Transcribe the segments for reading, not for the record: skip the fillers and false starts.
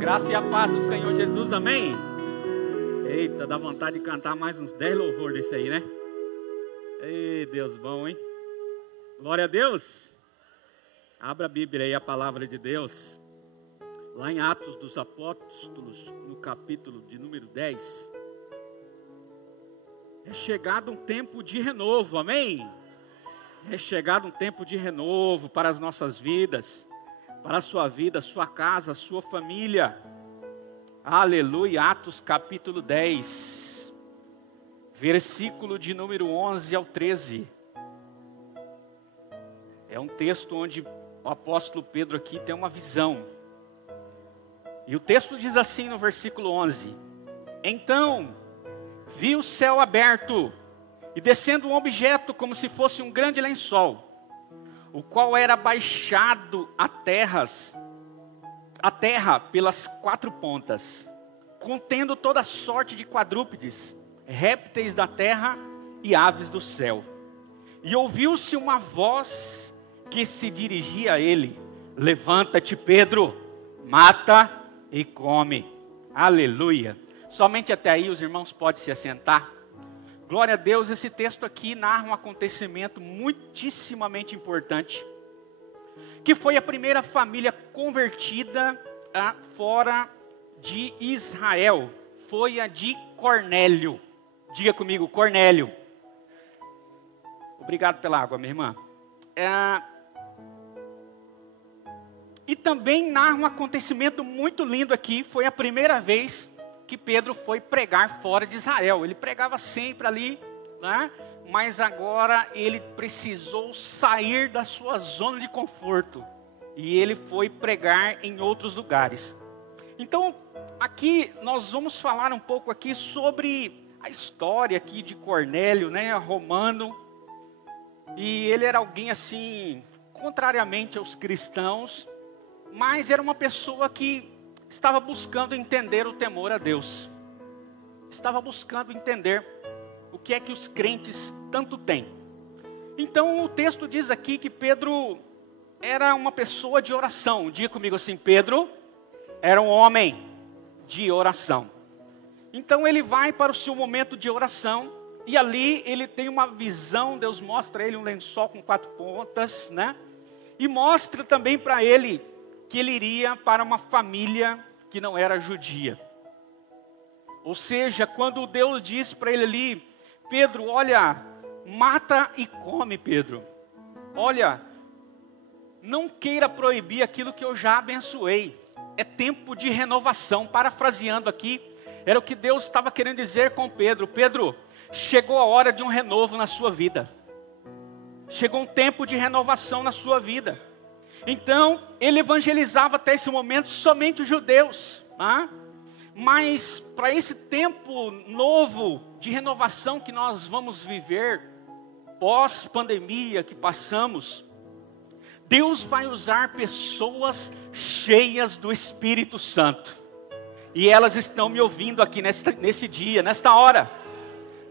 graça e a paz do Senhor Jesus, amém? Eita, dá vontade de cantar mais uns 10 louvores desse aí, né? Ei, Deus bom, hein? Glória a Deus. Abra a Bíblia aí, a palavra de Deus. Lá em Atos dos Apóstolos, no capítulo de número 10. É chegado um tempo de renovo, amém? É chegado um tempo de renovo para as nossas vidas, para a sua vida, a sua casa, a sua família. Aleluia, Atos capítulo 10, versículo de número 11 ao 13. É um texto onde o apóstolo Pedro aqui tem uma visão. E o texto diz assim no versículo 11: Então vi o céu aberto, e descendo um objeto como se fosse um grande lençol, o qual era baixado à terra pelas 4 pontas, contendo toda sorte de quadrúpedes, répteis da terra e aves do céu. E ouviu-se uma voz que se dirigia a ele: Levanta-te, Pedro, mata e come. Aleluia. Somente até aí os irmãos podem se assentar. Glória a Deus. Esse texto aqui narra um acontecimento muitíssimamente importante, que foi a primeira família convertida fora de Israel. Foi a de Cornélio. Diga comigo, Cornélio. Obrigado pela água, minha irmã. E também narra um acontecimento muito lindo aqui. Foi a primeira vez que Pedro foi pregar fora de Israel. Ele pregava sempre ali, né? Mas agora ele precisou sair da sua zona de conforto. E ele foi pregar em outros lugares. Então, aqui nós vamos falar um pouco aqui sobre a história aqui de Cornélio, né? Romano. E ele era alguém assim, contrariamente aos cristãos, mas era uma pessoa que estava buscando entender o temor a Deus. Estava buscando entender o que é que os crentes tanto têm. Então o texto diz aqui que Pedro era uma pessoa de oração. Diga comigo assim: Pedro era um homem de oração. Então ele vai para o seu momento de oração, e ali ele tem uma visão. Deus mostra a ele um lençol com 4 pontas, né? E mostra também para ele que ele iria para uma família que não era judia. Ou seja, quando Deus diz para ele ali: Pedro, olha, mata e come, Pedro. Olha, não queira proibir aquilo que eu já abençoei. É tempo de renovação. Parafraseando aqui, era o que Deus estava querendo dizer com Pedro. Pedro, chegou a hora de um renovo na sua vida. Chegou um tempo de renovação na sua vida. Então, ele evangelizava até esse momento somente os judeus, tá? Mas para esse tempo novo de renovação que nós vamos viver, pós-pandemia que passamos, Deus vai usar pessoas cheias do Espírito Santo. E elas estão me ouvindo aqui nesse dia, nesta hora.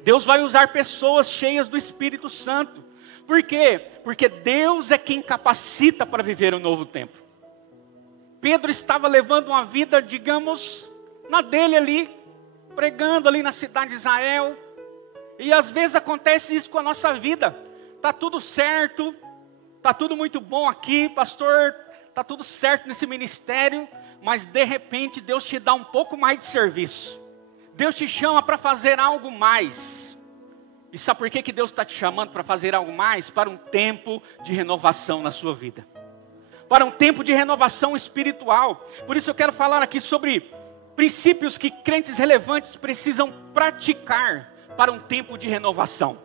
Deus vai usar pessoas cheias do Espírito Santo. Por quê? Porque Deus é quem capacita para viver um novo tempo. Pedro estava levando uma vida, digamos, na dele ali, pregando ali na cidade de Israel. E às vezes acontece isso com a nossa vida. Está tudo certo, está tudo muito bom aqui, pastor, está tudo certo nesse ministério. Mas de repente Deus te dá um pouco mais de serviço. Deus te chama para fazer algo mais. E sabe por que Deus está te chamando para fazer algo mais? Para um tempo de renovação na sua vida. Para um tempo de renovação espiritual. Por isso eu quero falar aqui sobre princípios que crentes relevantes precisam praticar para um tempo de renovação.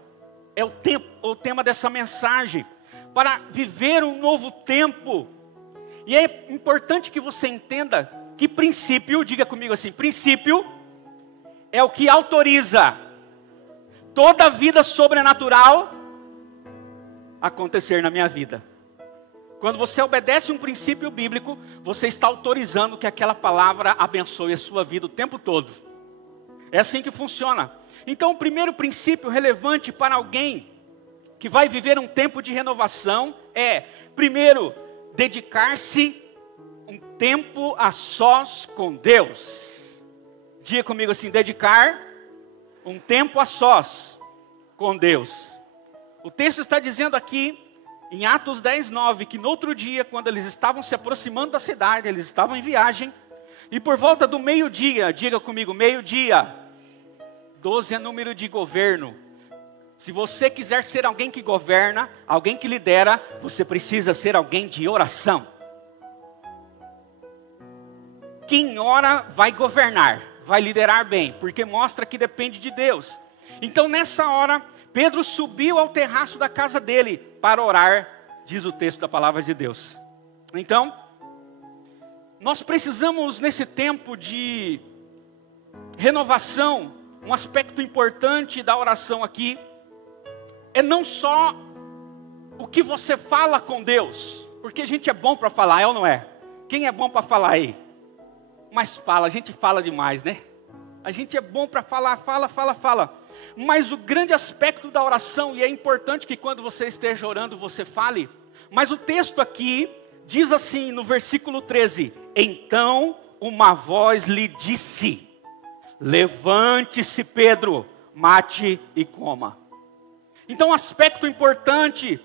É o tema dessa mensagem. Para viver um novo tempo. E é importante que você entenda que princípio, diga comigo assim, princípio é o que autoriza toda a vida sobrenatural acontecer na minha vida. Quando você obedece um princípio bíblico, você está autorizando que aquela palavra abençoe a sua vida o tempo todo. É assim que funciona. Então o primeiro princípio relevante para alguém que vai viver um tempo de renovação é, primeiro, dedicar-se um tempo a sós com Deus. Diga comigo assim, dedicar um tempo a sós com Deus. O texto está dizendo aqui, em Atos 10:9, que no outro dia, quando eles estavam se aproximando da cidade, eles estavam em viagem, e por volta do meio-dia, diga comigo, meio-dia, 12 é número de governo. Se você quiser ser alguém que governa, alguém que lidera, você precisa ser alguém de oração. Quem ora vai governar, vai liderar bem, porque mostra que depende de Deus. Então nessa hora, Pedro subiu ao terraço da casa dele para orar, diz o texto da palavra de Deus. Então, nós precisamos nesse tempo de renovação, um aspecto importante da oração aqui, é não só o que você fala com Deus, porque a gente é bom para falar, é ou não é? Quem é bom para falar aí? Mas fala, a gente fala demais, né? A gente é bom para falar, fala. Mas o grande aspecto da oração, e é importante que quando você esteja orando, você fale, mas o texto aqui diz assim, no versículo 13, então uma voz lhe disse, levante-se Pedro, mate e coma. Então um aspecto importante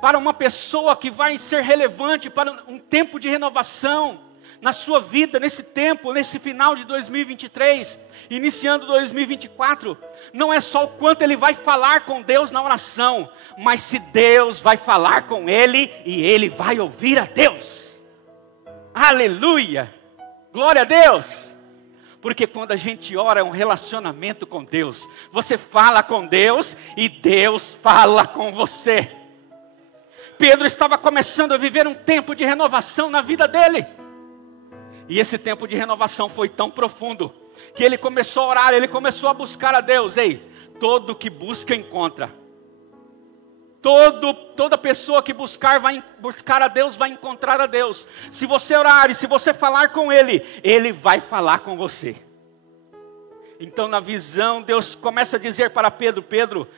para uma pessoa que vai ser relevante para um tempo de renovação, na sua vida, nesse tempo, nesse final de 2023, iniciando 2024, não é só o quanto ele vai falar com Deus na oração, mas se Deus vai falar com ele e ele vai ouvir a Deus. Aleluia! Glória a Deus! Porque quando a gente ora é um relacionamento com Deus, você fala com Deus e Deus fala com você. Pedro estava começando a viver um tempo de renovação na vida dele. E esse tempo de renovação foi tão profundo, que ele começou a orar, ele começou a buscar a Deus. Ei, todo que busca encontra. Toda pessoa que vai buscar a Deus, vai encontrar a Deus. Se você orar e se você falar com Ele, Ele vai falar com você. Então na visão, Deus começa a dizer para Pedro, Pedro,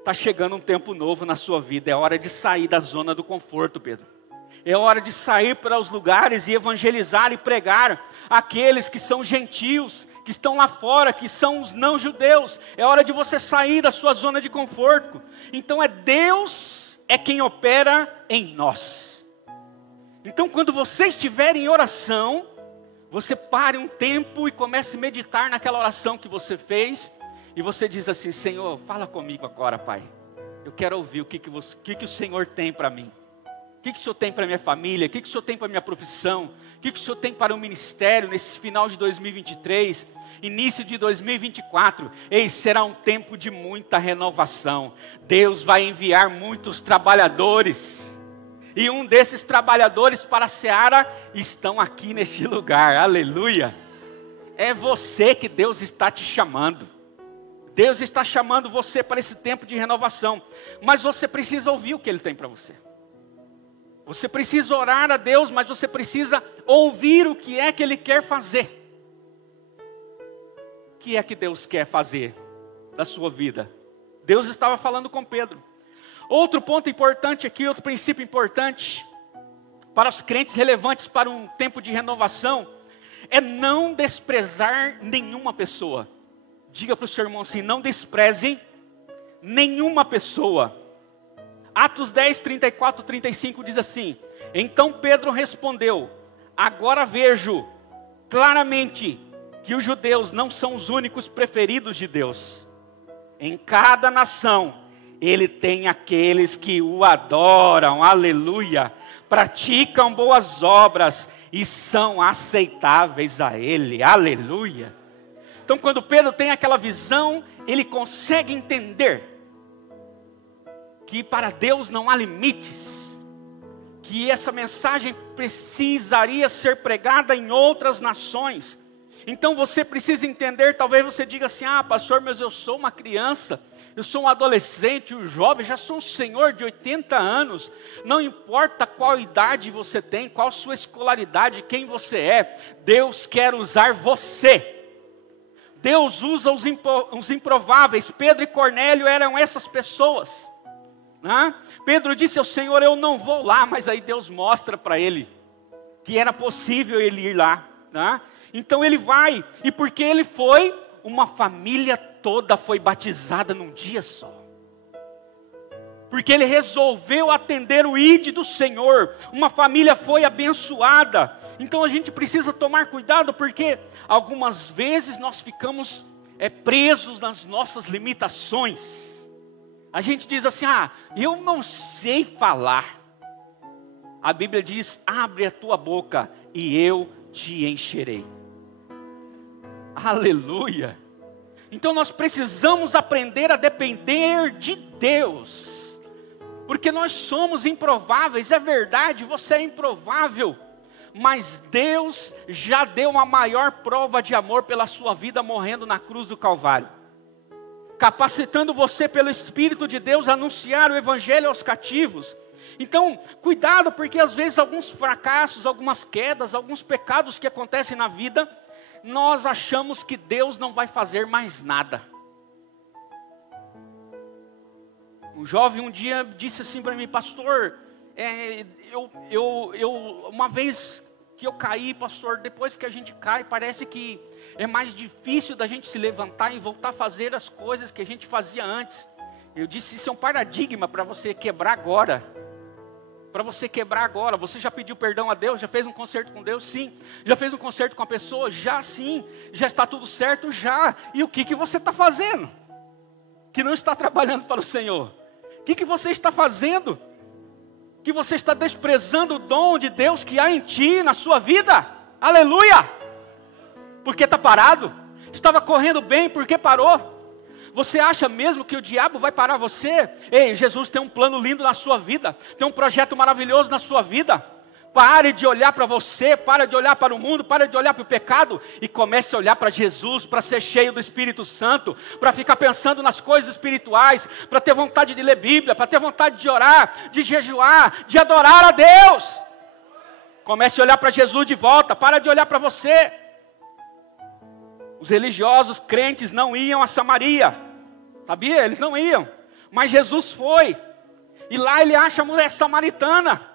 está chegando um tempo novo na sua vida, é hora de sair da zona do conforto, Pedro. É hora de sair para os lugares e evangelizar e pregar aqueles que são gentios, que estão lá fora, que são os não judeus. É hora de você sair da sua zona de conforto. Então Deus é quem opera em nós. Então quando você estiver em oração, você pare um tempo e comece a meditar naquela oração que você fez. E você diz assim, Senhor, fala comigo agora, Pai. Eu quero ouvir o que o Senhor tem para mim. O que o Senhor tem para a minha família? O que o Senhor tem para a minha profissão? O que o Senhor tem para o ministério nesse final de 2023? Início de 2024? Ei, será um tempo de muita renovação. Deus vai enviar muitos trabalhadores. E um desses trabalhadores para a seara estão aqui neste lugar. Aleluia! É você que Deus está te chamando. Deus está chamando você para esse tempo de renovação. Mas você precisa ouvir o que Ele tem para você. Você precisa orar a Deus, mas você precisa ouvir o que é que Ele quer fazer. O que é que Deus quer fazer da sua vida? Deus estava falando com Pedro. Outro ponto importante aqui, outro princípio importante para os crentes relevantes para um tempo de renovação, é não desprezar nenhuma pessoa. Diga para o seu irmão assim, não despreze nenhuma pessoa. Atos 10, 34, 35 diz assim, então Pedro respondeu, agora vejo claramente que os judeus não são os únicos preferidos de Deus. Em cada nação, Ele tem aqueles que o adoram, aleluia, praticam boas obras e são aceitáveis a Ele, aleluia. Então quando Pedro tem aquela visão, ele consegue entender que para Deus não há limites, que essa mensagem precisaria ser pregada em outras nações. Então você precisa entender, talvez você diga assim, pastor, mas eu sou uma criança, eu sou um adolescente, um jovem, já sou um senhor de 80 anos, não importa qual idade você tem, qual sua escolaridade, quem você é, Deus quer usar você. Deus usa os improváveis. Pedro e Cornélio eram essas pessoas. Pedro disse ao Senhor, eu não vou lá, mas aí Deus mostra para ele que era possível ele ir lá, né? Então ele vai, e porque ele foi, uma família toda foi batizada num dia só. Porque ele resolveu atender o ID do Senhor, uma família foi abençoada. Então a gente precisa tomar cuidado, porque algumas vezes nós ficamos presos nas nossas limitações. A gente diz assim, eu não sei falar. A Bíblia diz, abre a tua boca e eu te encherei. Aleluia. Então nós precisamos aprender a depender de Deus. Porque nós somos improváveis, é verdade, você é improvável. Mas Deus já deu uma maior prova de amor pela sua vida morrendo na cruz do Calvário. Capacitando você pelo Espírito de Deus a anunciar o Evangelho aos cativos. Então, cuidado, porque às vezes alguns fracassos, algumas quedas, alguns pecados que acontecem na vida, nós achamos que Deus não vai fazer mais nada. Um jovem um dia disse assim para mim, pastor, uma vez que eu caí, pastor, depois que a gente cai, parece que é mais difícil da gente se levantar e voltar a fazer as coisas que a gente fazia antes. Eu disse, isso é um paradigma para você quebrar agora. Para você quebrar agora. Você já pediu perdão a Deus? Já fez um concerto com Deus? Sim. Já fez um concerto com a pessoa? Já sim. Já está tudo certo? Já. E o que você está fazendo? Que não está trabalhando para o Senhor? O que você está fazendo? Que você está desprezando o dom de Deus que há em ti, na sua vida? Aleluia! Porque está parado? Estava correndo bem, porque parou? Você acha mesmo que o diabo vai parar você? Ei, Jesus tem um plano lindo na sua vida. Tem um projeto maravilhoso na sua vida. Pare de olhar para você, pare de olhar para o mundo, pare de olhar para o pecado e comece a olhar para Jesus, para ser cheio do Espírito Santo, para ficar pensando nas coisas espirituais, para ter vontade de ler Bíblia, para ter vontade de orar, de jejuar, de adorar a Deus. Comece a olhar para Jesus de volta, para de olhar para você. Os religiosos crentes não iam a Samaria, sabia? Eles não iam, mas Jesus foi, e lá ele acha a mulher samaritana,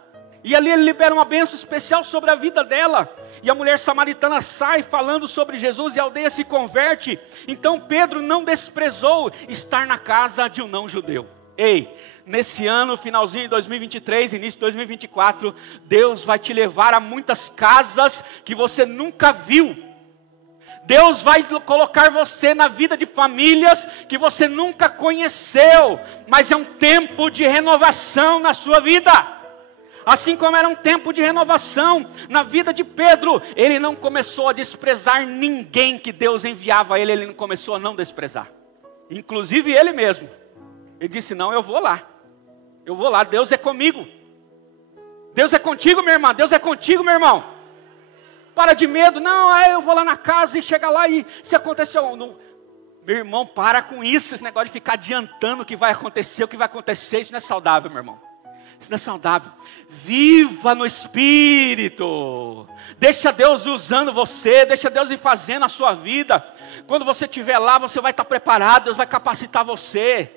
e ali ele libera uma bênção especial sobre a vida dela, e a mulher samaritana sai falando sobre Jesus, e a aldeia se converte. Então Pedro não desprezou estar na casa de um não-judeu. Ei, nesse ano, finalzinho de 2023, início de 2024, Deus vai te levar a muitas casas que você nunca viu. Deus vai colocar você na vida de famílias que você nunca conheceu, mas é um tempo de renovação na sua vida. Assim como era um tempo de renovação na vida de Pedro, ele não começou a desprezar ninguém que Deus enviava a ele, ele começou a não desprezar, inclusive ele mesmo. Ele disse, não, eu vou lá, Deus é comigo, Deus é contigo minha irmã, Deus é contigo meu irmão. Para de medo, não, eu vou lá na casa e chega lá e se aconteceu, não. Meu irmão, para com isso, esse negócio de ficar adiantando o que vai acontecer, isso não é saudável meu irmão. Isso não é saudável. Viva no Espírito. Deixa Deus usando você. Deixa Deus ir fazendo a sua vida. Quando você estiver lá, você vai estar preparado. Deus vai capacitar você.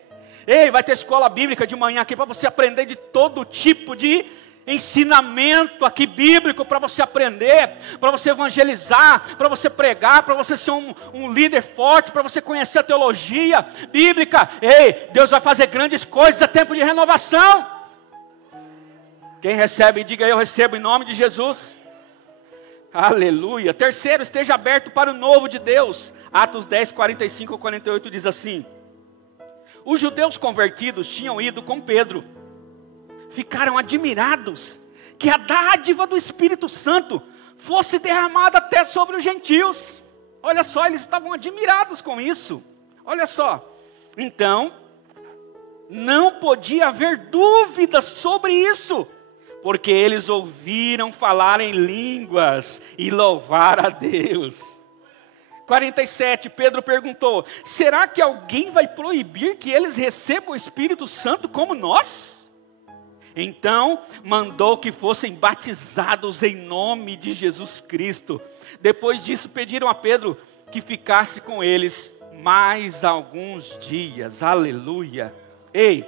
Ei, vai ter escola bíblica de manhã aqui para você aprender de todo tipo de ensinamento aqui bíblico, para você aprender, para você evangelizar, para você pregar, para você ser um líder forte, para você conhecer a teologia bíblica. Ei, Deus vai fazer grandes coisas, é tempo de renovação. Quem recebe, diga eu recebo em nome de Jesus. Aleluia. Terceiro, esteja aberto para o novo de Deus. Atos 10, 45 a 48 diz assim: os judeus convertidos tinham ido com Pedro. Ficaram admirados que a dádiva do Espírito Santo fosse derramada até sobre os gentios. Olha só, eles estavam admirados com isso. Olha só. Então, não podia haver dúvida sobre isso, porque eles ouviram falar em línguas e louvar a Deus. 47, Pedro perguntou: será que alguém vai proibir que eles recebam o Espírito Santo como nós? Então, mandou que fossem batizados em nome de Jesus Cristo. Depois disso, pediram a Pedro que ficasse com eles mais alguns dias. Aleluia. Ei,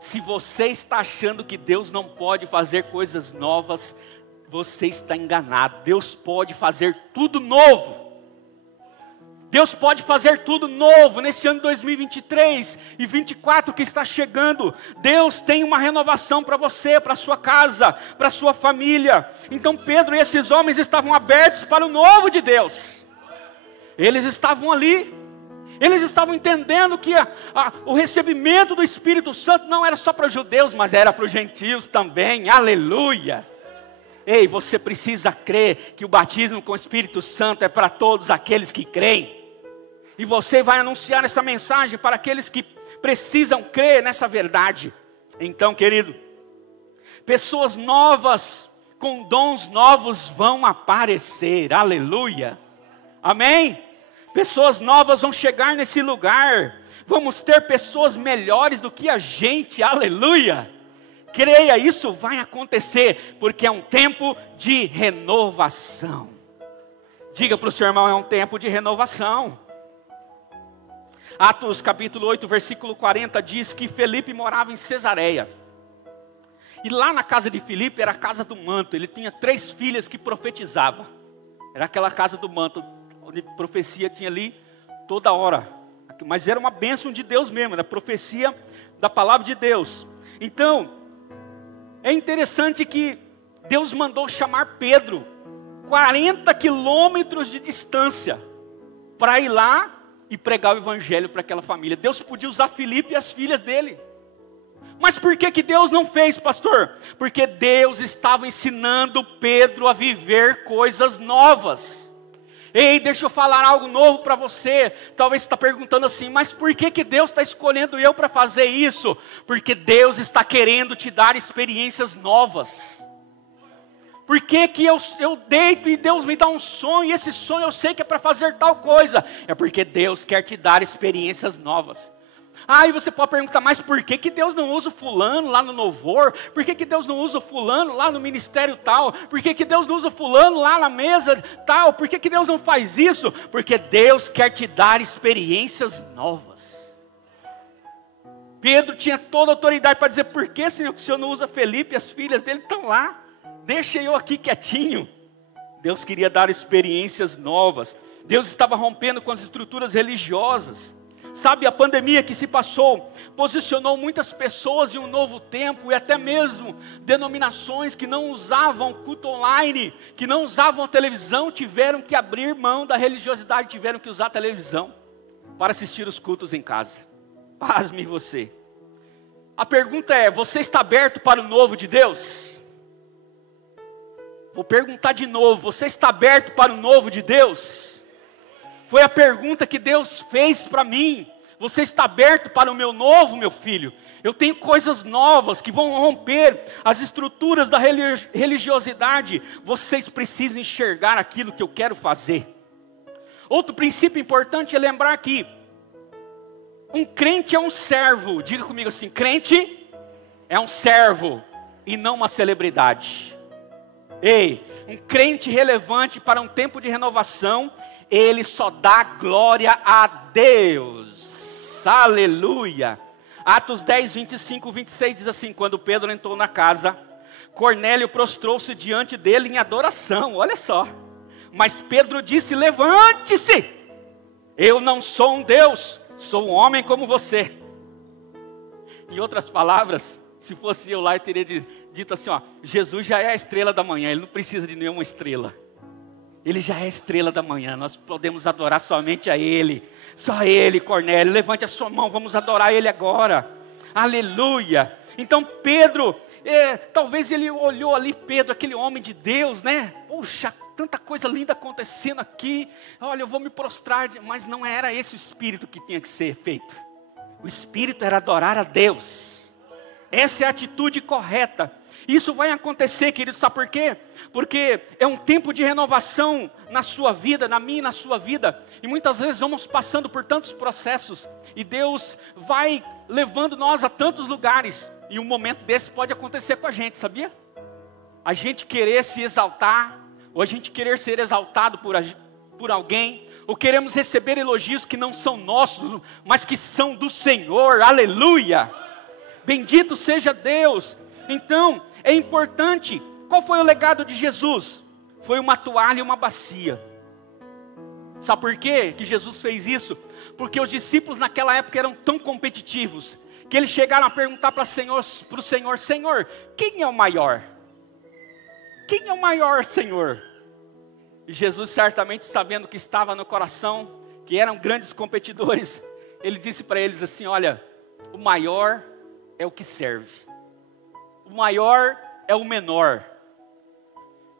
se você está achando que Deus não pode fazer coisas novas, você está enganado. Deus pode fazer tudo novo. Deus pode fazer tudo novo nesse ano 2023 e 2024 que está chegando. Deus tem uma renovação para você, para a sua casa, para a sua família. Então Pedro e esses homens estavam abertos para o novo de Deus. Eles estavam ali. Eles estavam entendendo que o recebimento do Espírito Santo não era só para os judeus, mas era para os gentios também. Aleluia! Ei, você precisa crer que o batismo com o Espírito Santo é para todos aqueles que creem. E você vai anunciar essa mensagem para aqueles que precisam crer nessa verdade. Então, querido, pessoas novas, com dons novos vão aparecer. Aleluia! Amém? Pessoas novas vão chegar nesse lugar. Vamos ter pessoas melhores do que a gente. Aleluia! Creia, isso vai acontecer, porque é um tempo de renovação. Diga para o seu irmão, é um tempo de renovação. Atos capítulo 8, versículo 40 diz que Felipe morava em Cesareia. E lá na casa de Felipe era a casa do manto. Ele tinha 3 filhas que profetizavam. Era aquela casa do manto, onde profecia tinha ali toda hora. Mas era uma bênção de Deus mesmo, era profecia da palavra de Deus. Então, é interessante que Deus mandou chamar Pedro, 40 quilômetros de distância, para ir lá e pregar o evangelho para aquela família. Deus podia usar Filipe e as filhas dele. Mas por que Deus não fez, pastor? Porque Deus estava ensinando Pedro a viver coisas novas. Ei, deixa eu falar algo novo para você. Talvez você está perguntando assim, mas por que Deus está escolhendo eu para fazer isso? Porque Deus está querendo te dar experiências novas. Por que eu deito e Deus me dá um sonho, e esse sonho eu sei que é para fazer tal coisa? É porque Deus quer te dar experiências novas. Aí você pode perguntar, mas por que Deus não usa o fulano lá no louvor? Por que Deus não usa o fulano lá no ministério tal? Por que Deus não usa o fulano lá na mesa tal? Por que Deus não faz isso? Porque Deus quer te dar experiências novas. Pedro tinha toda a autoridade para dizer, por que, Senhor, que o Senhor não usa Felipe e as filhas dele estão lá? Deixa eu aqui quietinho. Deus queria dar experiências novas. Deus estava rompendo com as estruturas religiosas. Sabe, a pandemia que se passou posicionou muitas pessoas em um novo tempo, e até mesmo denominações que não usavam culto online, que não usavam a televisão, tiveram que abrir mão da religiosidade, tiveram que usar a televisão para assistir os cultos em casa. Pasme você. A pergunta é, você está aberto para o novo de Deus? Vou perguntar de novo, você está aberto para o novo de Deus? Foi a pergunta que Deus fez para mim. Você está aberto para o meu novo, meu filho? Eu tenho coisas novas que vão romper as estruturas da religiosidade. Vocês precisam enxergar aquilo que eu quero fazer. Outro princípio importante é lembrar que um crente é um servo. Diga comigo assim, crente é um servo e não uma celebridade. Ei, um crente relevante para um tempo de renovação, ele só dá glória a Deus. Aleluia. Atos 10, 25, 26 diz assim, quando Pedro entrou na casa, Cornélio prostrou-se diante dele em adoração. Olha só. Mas Pedro disse, levante-se. Eu não sou um Deus, sou um homem como você. Em outras palavras, se fosse eu lá, eu teria dito assim, ó, Jesus já é a estrela da manhã, ele não precisa de nenhuma estrela. Ele já é a estrela da manhã, nós podemos adorar somente a Ele. Só Ele, Cornélio, levante a sua mão, vamos adorar Ele agora. Aleluia. Então Pedro, talvez ele olhou ali, Pedro, aquele homem de Deus, né? Puxa, tanta coisa linda acontecendo aqui. Olha, eu vou me prostrar, mas não era esse o espírito que tinha que ser feito. O espírito era adorar a Deus. Essa é a atitude correta. Isso vai acontecer, querido, sabe por quê? Porque é um tempo de renovação na sua vida, na minha e na sua vida. E muitas vezes vamos passando por tantos processos. E Deus vai levando nós a tantos lugares. E um momento desse pode acontecer com a gente, sabia? A gente querer se exaltar, ou a gente querer ser exaltado por alguém, ou queremos receber elogios que não são nossos, mas que são do Senhor. Aleluia! Bendito seja Deus! Então, é importante qual foi o legado de Jesus? Foi uma toalha e uma bacia. Sabe por quê que Jesus fez isso? Porque os discípulos naquela época eram tão competitivos, que eles chegaram a perguntar para o Senhor, Senhor, quem é o maior? Quem é o maior, Senhor? E Jesus, certamente sabendo que estava no coração, que eram grandes competidores, ele disse para eles assim, olha, o maior é o que serve. O maior é o menor.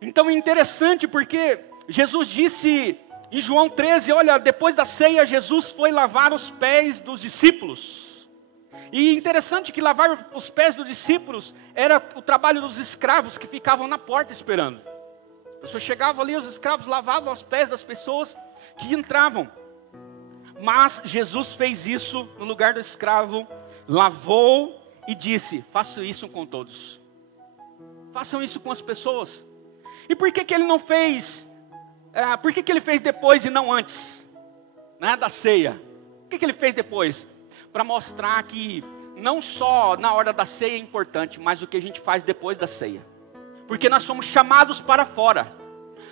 Então é interessante porque Jesus disse em João 13, olha, depois da ceia, Jesus foi lavar os pés dos discípulos. E interessante que lavar os pés dos discípulos era o trabalho dos escravos que ficavam na porta esperando. As pessoas chegavam ali, os escravos lavavam os pés das pessoas que entravam. Mas Jesus fez isso no lugar do escravo, lavou e disse, façam isso com todos. Façam isso com as pessoas. E por que ele não fez... por que ele fez depois e não antes, né, da ceia? Por que ele fez depois? Para mostrar que não só na hora da ceia é importante, mas o que a gente faz depois da ceia. Porque nós fomos chamados para fora.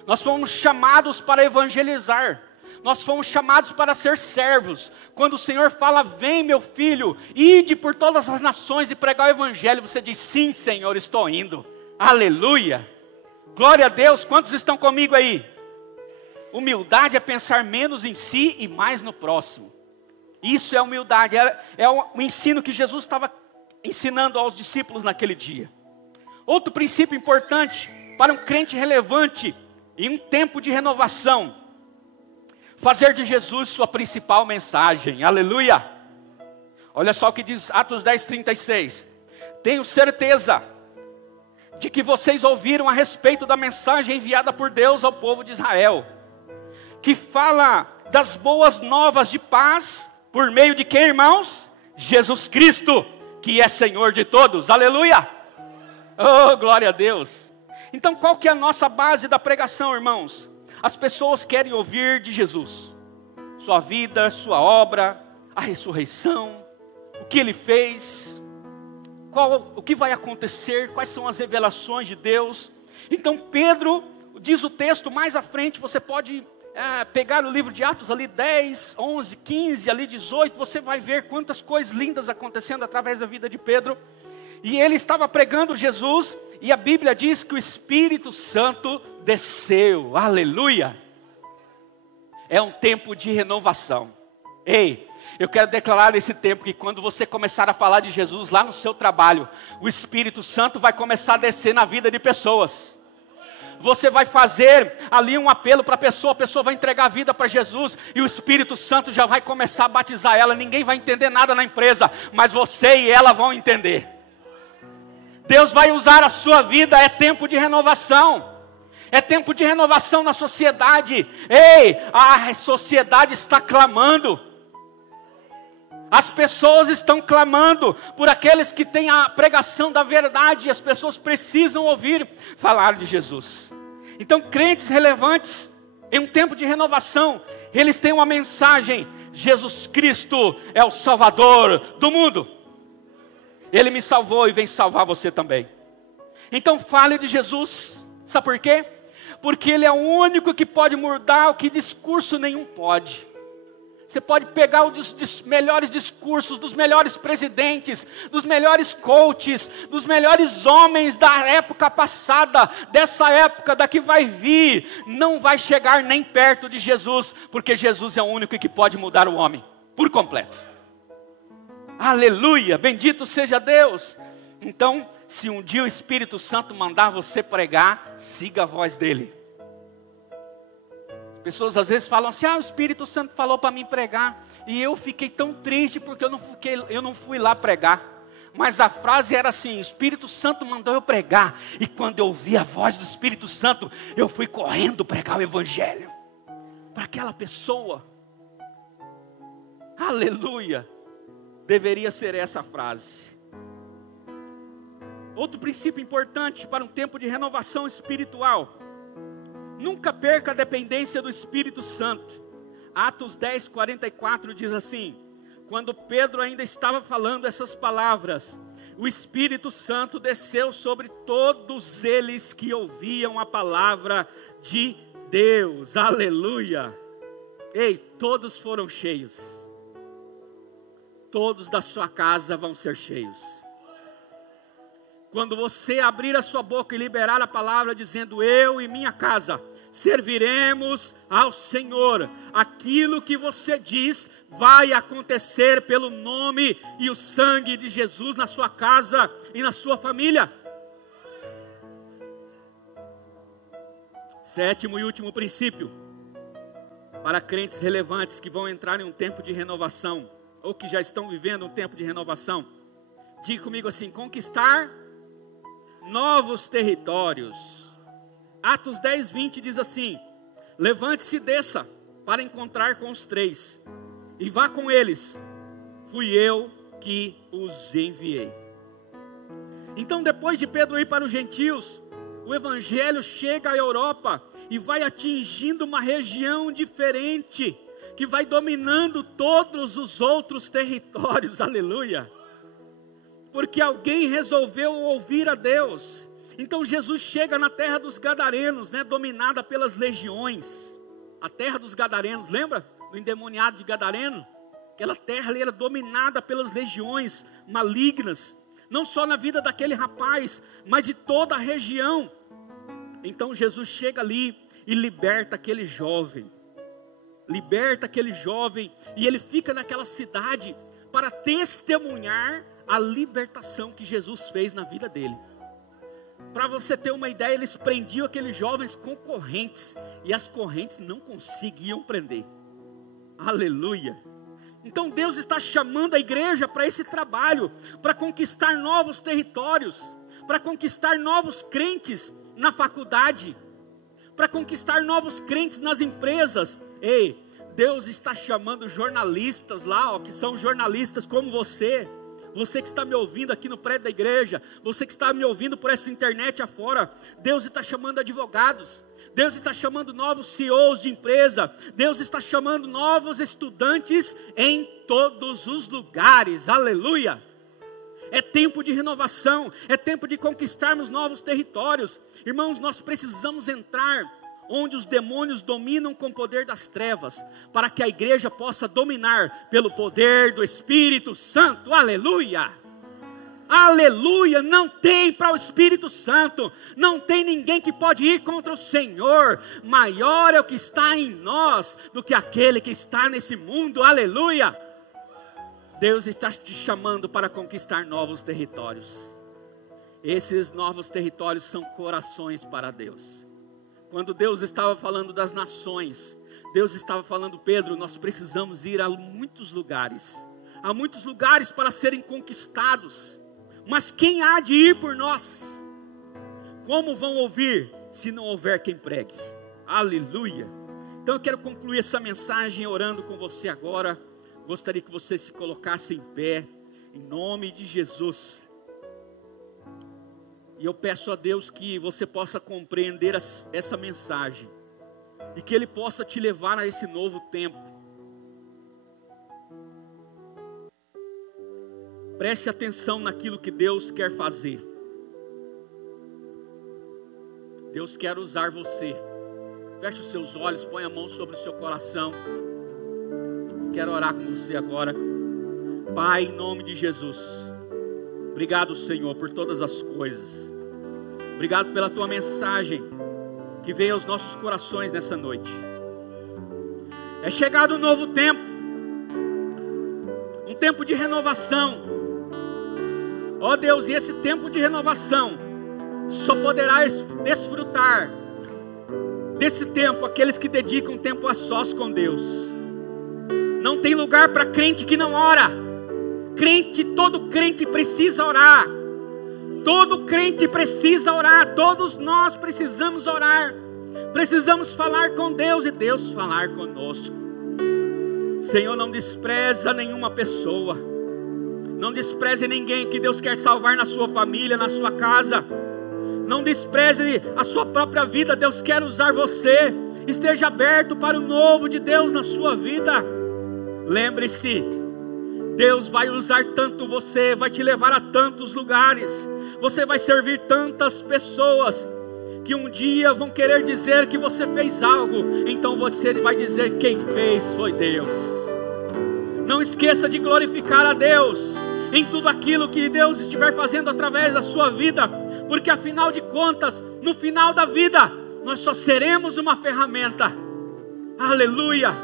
Nós fomos chamados para evangelizar. Nós fomos chamados para ser servos. Quando o Senhor fala, vem meu filho, ide por todas as nações e pregar o evangelho, você diz, sim Senhor, estou indo. Aleluia. Glória a Deus. Quantos estão comigo aí? Humildade é pensar menos em si e mais no próximo. Isso é humildade, é o ensino que Jesus estava ensinando aos discípulos naquele dia. Outro princípio importante para um crente relevante em um tempo de renovação, fazer de Jesus sua principal mensagem, aleluia. Olha só o que diz Atos 10:36. Tenho certeza de que vocês ouviram a respeito da mensagem enviada por Deus ao povo de Israel, que fala das boas novas de paz, por meio de quem, irmãos? Jesus Cristo, que é Senhor de todos, aleluia! Oh, glória a Deus! Então qual que é a nossa base da pregação, irmãos? As pessoas querem ouvir de Jesus, sua vida, sua obra, a ressurreição, o que Ele fez, o que vai acontecer, quais são as revelações de Deus. Então Pedro, diz o texto mais à frente, você pode... pegar o livro de Atos ali 10, 11, 15, ali 18, você vai ver quantas coisas lindas acontecendo através da vida de Pedro. E ele estava pregando Jesus, e a Bíblia diz que o Espírito Santo desceu, aleluia. É um tempo de renovação. Ei, eu quero declarar nesse tempo que quando você começar a falar de Jesus lá no seu trabalho, o Espírito Santo vai começar a descer na vida de pessoas. Você vai fazer ali um apelo para a pessoa vai entregar a vida para Jesus, e o Espírito Santo já vai começar a batizar ela. Ninguém vai entender nada na empresa, mas você e ela vão entender. Deus vai usar a sua vida, é tempo de renovação. É tempo de renovação na sociedade. Ei, a sociedade está clamando. As pessoas estão clamando por aqueles que têm a pregação da verdade. As pessoas precisam ouvir falar de Jesus. Então, crentes relevantes, em um tempo de renovação, eles têm uma mensagem: Jesus Cristo é o Salvador do mundo. Ele me salvou e vem salvar você também. Então, fale de Jesus. Sabe por quê? Porque Ele é o único que pode mudar o que discurso nenhum pode. Você pode pegar os melhores discursos, dos melhores presidentes, dos melhores coaches, dos melhores homens da época passada, dessa época, da que vai vir, não vai chegar nem perto de Jesus, porque Jesus é o único que pode mudar o homem, por completo. Aleluia, bendito seja Deus. Então, se um dia o Espírito Santo mandar você pregar, siga a voz dele. Pessoas às vezes falam assim: o Espírito Santo falou para mim pregar, e eu fiquei tão triste porque eu não fui lá pregar. Mas a frase era assim: o Espírito Santo mandou eu pregar, e quando eu ouvi a voz do Espírito Santo, eu fui correndo pregar o Evangelho para aquela pessoa. Aleluia, deveria ser essa frase. Outro princípio importante para um tempo de renovação espiritual: nunca perca a dependência do Espírito Santo. Atos 10:44 diz assim: quando Pedro ainda estava falando essas palavras, o Espírito Santo desceu sobre todos eles que ouviam a palavra de Deus. Aleluia! Ei, todos foram cheios. Todos da sua casa vão ser cheios. Quando você abrir a sua boca e liberar a palavra dizendo: eu e minha casa serviremos ao Senhor, aquilo que você diz vai acontecer pelo nome e o sangue de Jesus na sua casa e na sua família. Sétimo e último princípio, para crentes relevantes que vão entrar em um tempo de renovação, ou que já estão vivendo um tempo de renovação. Diga comigo assim: conquistar novos territórios. Atos 10, 20 diz assim: levante-se e desça para encontrar com os 3, e vá com eles, fui eu que os enviei. Então, depois de Pedro ir para os gentios, o evangelho chega à Europa e vai atingindo uma região diferente, que vai dominando todos os outros territórios. Aleluia! Porque alguém resolveu ouvir a Deus. Então Jesus chega na terra dos Gadarenos, dominada pelas legiões. A terra dos Gadarenos, lembra? Do endemoniado de Gadareno. Aquela terra ali era dominada pelas legiões malignas. Não só na vida daquele rapaz, mas de toda a região. Então Jesus chega ali e liberta aquele jovem. Liberta aquele jovem e ele fica naquela cidade para testemunhar a libertação que Jesus fez na vida dele. Para você ter uma ideia, eles prendiam aqueles jovens com correntes, e as correntes não conseguiam prender. Aleluia! Então Deus está chamando a igreja para esse trabalho, para conquistar novos territórios, para conquistar novos crentes na faculdade, para conquistar novos crentes nas empresas. Ei, Deus está chamando jornalistas lá, que são jornalistas como você. Você que está me ouvindo aqui no prédio da igreja, você que está me ouvindo por essa internet afora, Deus está chamando advogados, Deus está chamando novos CEOs de empresa, Deus está chamando novos estudantes em todos os lugares. Aleluia! É tempo de renovação, é tempo de conquistarmos novos territórios. Irmãos, nós precisamos entrar onde os demônios dominam com o poder das trevas, para que a igreja possa dominar pelo poder do Espírito Santo. Aleluia! Aleluia! Não tem para o Espírito Santo, não tem ninguém que pode ir contra o Senhor. Maior é o que está em nós do que aquele que está nesse mundo. Aleluia! Deus está te chamando para conquistar novos territórios. Esses novos territórios são corações para Deus. Quando Deus estava falando das nações, Deus estava falando: Pedro, nós precisamos ir a muitos lugares. Há muitos lugares para serem conquistados. Mas quem há de ir por nós? Como vão ouvir se não houver quem pregue? Aleluia! Então eu quero concluir essa mensagem orando com você agora. Gostaria que você se colocasse em pé, em nome de Jesus. E eu peço a Deus que você possa compreender essa mensagem, e que Ele possa te levar a esse novo tempo. Preste atenção naquilo que Deus quer fazer. Deus quer usar você. Feche os seus olhos, põe a mão sobre o seu coração. Quero orar com você agora. Pai, em nome de Jesus, obrigado, Senhor, por todas as coisas. Obrigado pela tua mensagem que veio aos nossos corações nessa noite. É chegado um novo tempo, um tempo de renovação. Ó Deus, e esse tempo de renovação só poderá desfrutar desse tempo aqueles que dedicam tempo a sós com Deus. Não tem lugar para crente que não ora. Todo crente precisa orar. Todo crente precisa orar. Todos nós precisamos orar. Precisamos falar com Deus e Deus falar conosco. Senhor, não despreza nenhuma pessoa. Não despreze ninguém que Deus quer salvar na sua família, na sua casa. Não despreze a sua própria vida. Deus quer usar você. Esteja aberto para o novo de Deus na sua vida. Lembre-se, Deus vai usar tanto você, vai te levar a tantos lugares, você vai servir tantas pessoas, que um dia vão querer dizer que você fez algo, então você vai dizer: quem fez foi Deus. Não esqueça de glorificar a Deus em tudo aquilo que Deus estiver fazendo através da sua vida, porque afinal de contas, no final da vida, nós só seremos uma ferramenta, aleluia,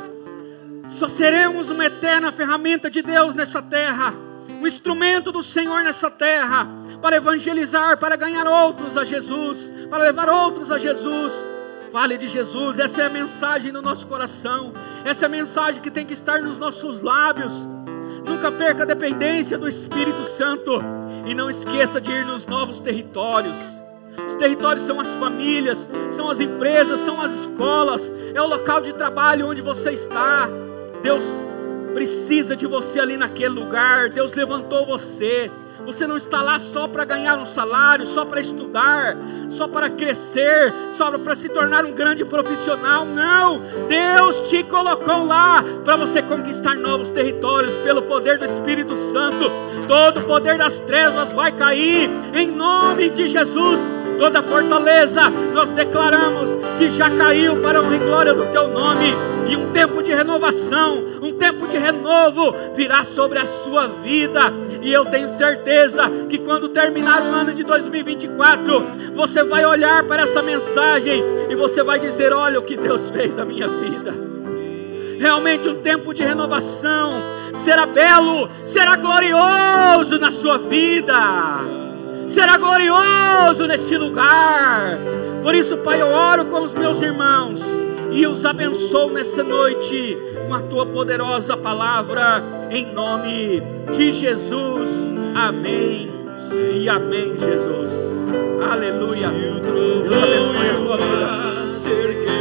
só seremos uma eterna ferramenta de Deus nessa terra, um instrumento do Senhor nessa terra, para evangelizar, para ganhar outros a Jesus, para levar outros a Jesus. Fale de Jesus, essa é a mensagem do nosso coração, essa é a mensagem que tem que estar nos nossos lábios. Nunca perca a dependência do Espírito Santo, e não esqueça de ir nos novos territórios. Os territórios são as famílias, são as empresas, são as escolas, é o local de trabalho onde você está. Deus precisa de você ali naquele lugar, Deus levantou você. Você não está lá só para ganhar um salário, só para estudar, só para crescer, só para se tornar um grande profissional. Não, Deus te colocou lá para você conquistar novos territórios pelo poder do Espírito Santo. Todo o poder das trevas vai cair em nome de Jesus. Toda fortaleza nós declaramos que já caiu para a honra e glória do teu nome. E um tempo de renovação, um tempo de renovo virá sobre a sua vida. E eu tenho certeza que quando terminar o ano de 2024, você vai olhar para essa mensagem e você vai dizer: olha o que Deus fez na minha vida. Realmente um tempo de renovação será belo, será glorioso na sua vida, será glorioso neste lugar. Por isso, Pai, eu oro com os meus irmãos e os abençoo nessa noite com a tua poderosa palavra, em nome de Jesus. Amém e amém, Jesus. Aleluia. Deus abençoe a sua vida.